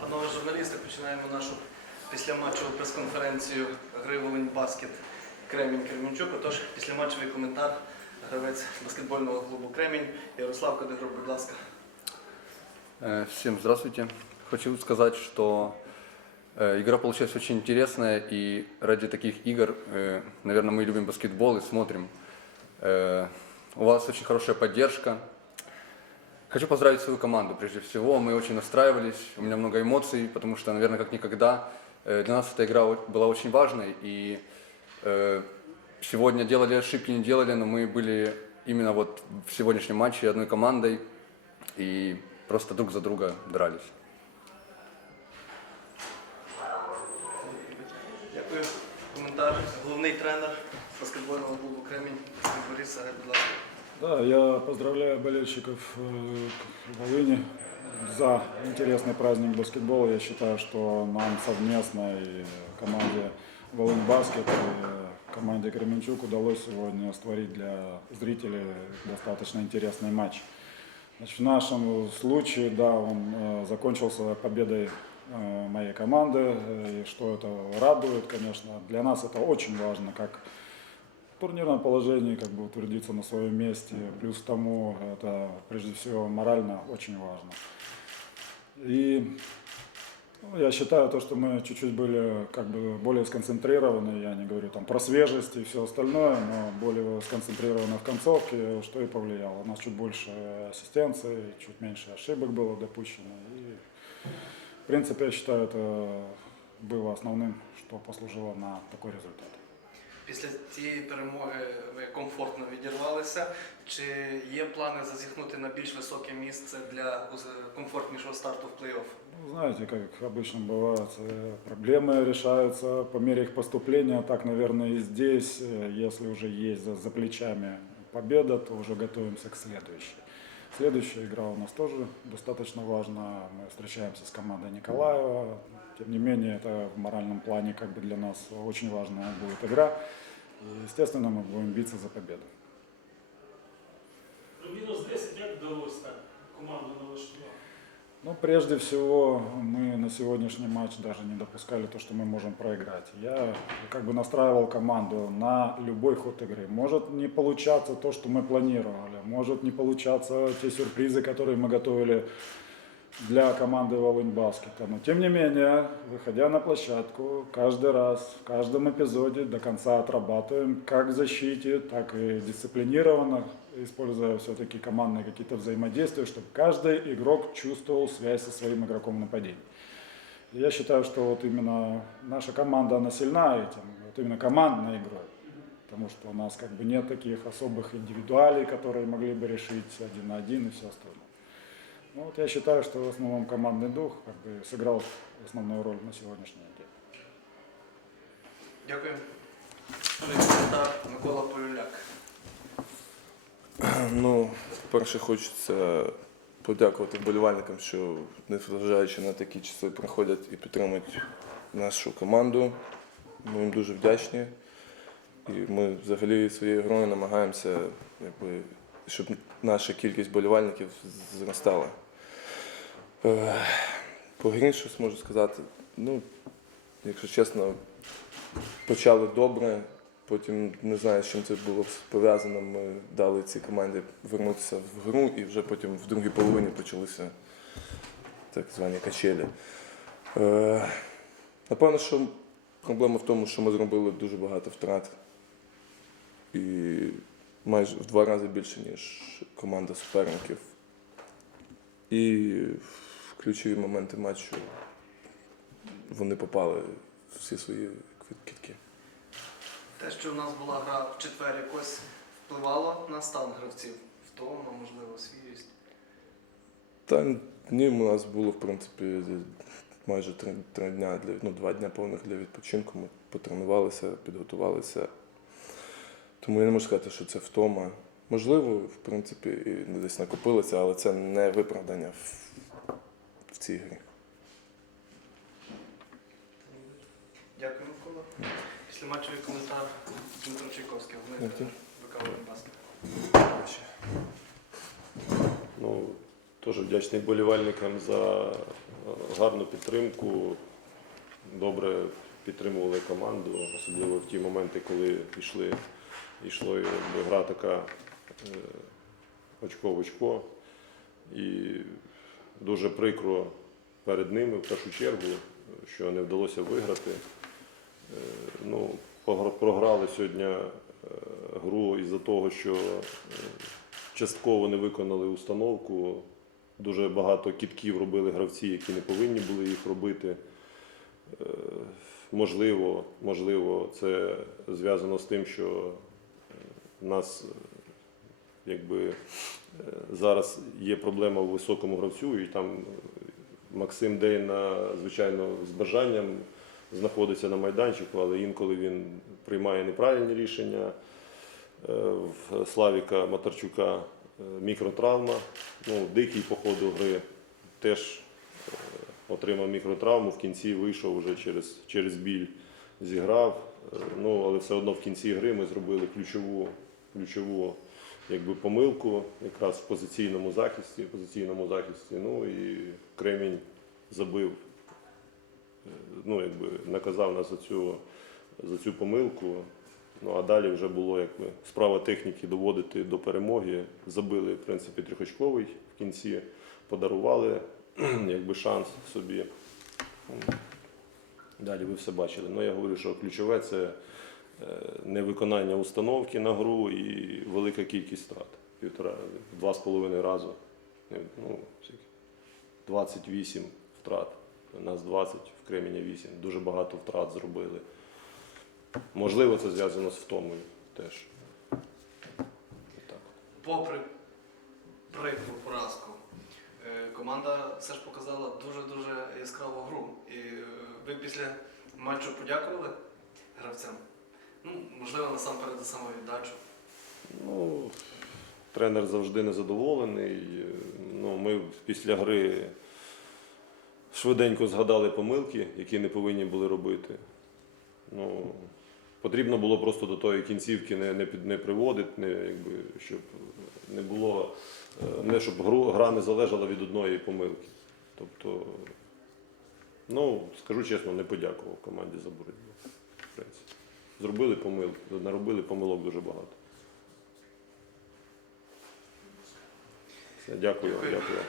Панове журналісти, починаємо нашу післяматчеву прес-конференцію гри Волинь Баскет Кремінь Кременчук. Отож, післяматчевий коментар гравець баскетбольного клубу Кремінь Ярослав Кадигров, будь ласка. Э, Всем здравствуйте. Хочу сказать, что э, игра получилась очень интересная, и ради таких игр, э, наверное, мы любим баскетбол и смотрим. Э, У вас очень хорошая поддержка. Хочу поздравить свою команду прежде всего. Мы очень настраивались, у меня много эмоций, потому что, наверное, как никогда э, для нас эта игра была очень важной. И э, сегодня делали ошибки, не делали, но мы были именно вот в сегодняшнем матче одной командой и просто друг за друга дрались. Дякую. Коментар. Тренер баскетбольного клубу Кремінь Борис будь ласка. Да, я поздравляю болельщиков э, Волыни за интересный праздник баскетбола. Я считаю, что нам совместно и команде Волынь Баскет, и команде Кременчук удалось сегодня створить для зрителей достаточно интересный матч. Значит, в нашем случае, да, он э, закончился победой э, моей команды, и что это радует, конечно. Для нас это очень важно, как турнирном положении как бы утвердиться на своем месте. Плюс к тому, это прежде всего морально очень важно. И ну, я считаю то, что мы чуть-чуть были как бы более сконцентрированы, я не говорю там про свежесть и все остальное, но более сконцентрированы в концовке, что и повлияло. У нас чуть больше ассистенции, чуть меньше ошибок было допущено. И в принципе я считаю это было основным, что послужило на такой результат. Після цієї перемоги ви комфортно відірвалися. Чи є плани зазіхнути на більш високе місце для уз- комфортнішого старту в плей-офф? Ну, знаете, как обычно бывает, э, проблемы решаются по мере их поступления. Так, наверное, и здесь, э, если уже есть за, за плечами победа, то уже готовимся к следующей. Следующая игра у нас тоже достаточно важна. Мы встречаемся с командой Николаева. Тем не менее, это в моральном плане как бы для нас очень важная будет игра. И, естественно, мы будем биться за победу. При мінус 10 як вдалося так команду налаштувати? Ну, прежде всего, мы на сегодняшний матч даже не допускали то, что мы можем проиграть. Я как бы настраивал команду на любой ход игры. Может не получаться то, что мы планировали, может не получаться те сюрпризы, которые мы готовили для команды Волынь Баскета. Но тем не менее, выходя на площадку, каждый раз, в каждом эпизоде до конца отрабатываем как в защите, так и дисциплинированно, используя все-таки командные какие-то взаимодействия, чтобы каждый игрок чувствовал связь со своим игроком. И Я считаю, что вот именно наша команда, она сильна этим, вот именно командной игрой. Потому что у нас как бы нет таких особых индивидуалей, которые могли бы решить один на один и все остальное. Ну вот я считаю, что в основном командный дух как бы сыграл основную роль на сегодняшний день. Дякую. Микола Полюляк. Ну, перше хочеться подякувати вболівальникам, що незважаючи на такі часи приходять і підтримують нашу команду. Ми їм дуже вдячні. І ми взагалі своєю грою намагаємося, якби, щоб наша кількість болівальників зростала. Е, По грі щось можу сказати. Ну, якщо чесно, почали добре, потім не знаю, з чим це було пов'язано. Ми дали цій команді вернутися в гру, і вже потім в другій половині почалися так звані качелі. Е, напевно, що проблема в тому, що ми зробили дуже багато втрат. І майже в два рази більше, ніж команда суперників. І в ключові моменти матчу вони попали всі свої квітки. Те, що в нас була гра в четвер, якось впливало на стан гравців. Втома, можливо, свіжість. Та ні, у нас було, в принципі, майже три, три дня для ну, два дня повних для відпочинку. Ми потренувалися, підготувалися. Тому я не можу сказати, що це втома. Можливо, в принципі, і десь накопилося, але це не виправдання в, в цій грі. Дякую, Микола. Після матчовий коментар Дмитро Чайковський, головний ВК «Волинь Баскет». Ну, Теж вдячний болівальникам за е, гарну підтримку. Добре підтримували команду, особливо в ті моменти, коли йшли, йшло гра така е, очко в очко. І дуже прикро перед ними в першу чергу, що не вдалося виграти. Е, Ну, програли сьогодні е, гру із-за того, що е, частково не виконали установку. Дуже багато кітків робили гравці, які не повинні були їх робити. Можливо, можливо, це зв'язано з тим, що нас якби, зараз є проблема в високому гравцю, і там Максим Дейна, звичайно, з бажанням знаходиться на майданчику, але інколи він приймає неправильні рішення. Е, В Славіка Матарчука е, мікротравма. Ну, дикий по ходу гри теж е, отримав мікротравму, в кінці вийшов вже через, через біль, зіграв. Ну, але все одно в кінці гри ми зробили ключову, ключову якби, помилку якраз в позиційному захисті, позиційному захисті. Ну і Кремінь забив, ну, якби, наказав нас за цю, за цю помилку. Ну а далі вже було якби справа техніки доводити до перемоги. Забили, в принципі, трьохочковий в кінці, подарували якби шанс собі. Далі ви все бачили. Ну я говорю, що ключове це е, невиконання установки на гру і велика кількість втрат. Півтора, два з половиною разу. Ну, 28 втрат. У нас 20, в Кремені 8. Дуже багато втрат зробили. Можливо, це зв'язано з втомою теж. Так. Попри прикру поразку, е, команда все ж показала дуже-дуже яскраву гру. І е, ви після матчу подякували гравцям? Ну, можливо, насамперед за самовіддачу. Ну, тренер завжди незадоволений. Ну, ми після гри швиденько згадали помилки, які не повинні були робити. Ну, потрібно було просто до тої кінцівки не, не, не приводити, не, якби, щоб не було, е, не щоб гра не залежала від одної помилки. Тобто, ну, скажу чесно, не подякував команді за боротьбу. Зробили помилки, наробили помилок дуже багато. Все, дякую, Дякую.